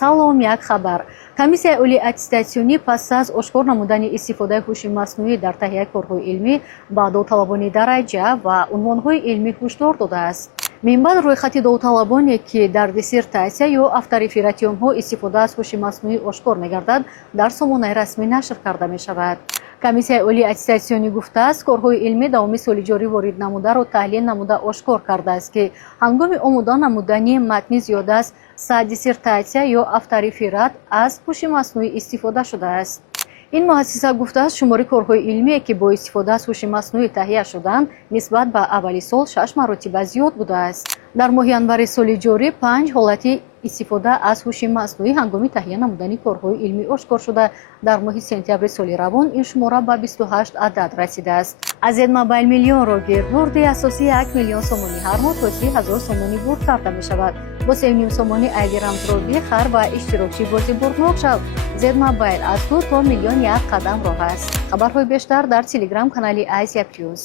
салом, як хабар. Комиссияи олии аттестатсионӣ пас аз ошкор намудани истифодаи ҳуши маснӯӣ дар таҳияи корҳои илмӣ ба давталабони дараҷа ва унвонҳои илмӣ ҳушдор додааст. минбаъд рӯйхати давталабоне ки дар диссертатсия ё автореферати онҳо истифода аз ҳуши маснӯӣ ошкор мегардад, дар сомонаи расмӣ нашр карда мешавад. Комиссияи олии аттестатсионӣ гуфтааст, корҳои илмӣ давоми соли ҷорӣ ворид намударо таҳлил намуда ошкор кардааст, ки ҳангоми омода намудани матни зиёда аз 100 диссертатсия ё автореферат аз ҳуши маснӯӣ истифода шудааст. ин муассиса гуфтааст, шумори корҳои илмие ки бо истифода аз ҳуши маснӯӣ таҳия шуданд нисбат ба аввали сол 6 маротиба зиёд будааст. дар моҳи январи соли ҷорӣ 5 ҳолати истифода аз ҳуши маснӯӣ ҳангоми таҳия намудани корҳои илмӣ ошкор шуда, дар моҳи сентябри соли равон ин шумора ба 28 адад расидааст. аз Zmobile миллионро гирдбурди асосии 1 миллион сомонӣ ҳар моҳ то 30 000 сомонӣ бурд карда мешавад. бо 3,5 сомонӣ айди рамзро бихар ва иштирокчӣ бозӣ бурднок шав. Zmobile аз 2 то миллион 1 қадам роҳ аст. хабарҳои бештар дар телеграм канали Asia Plus.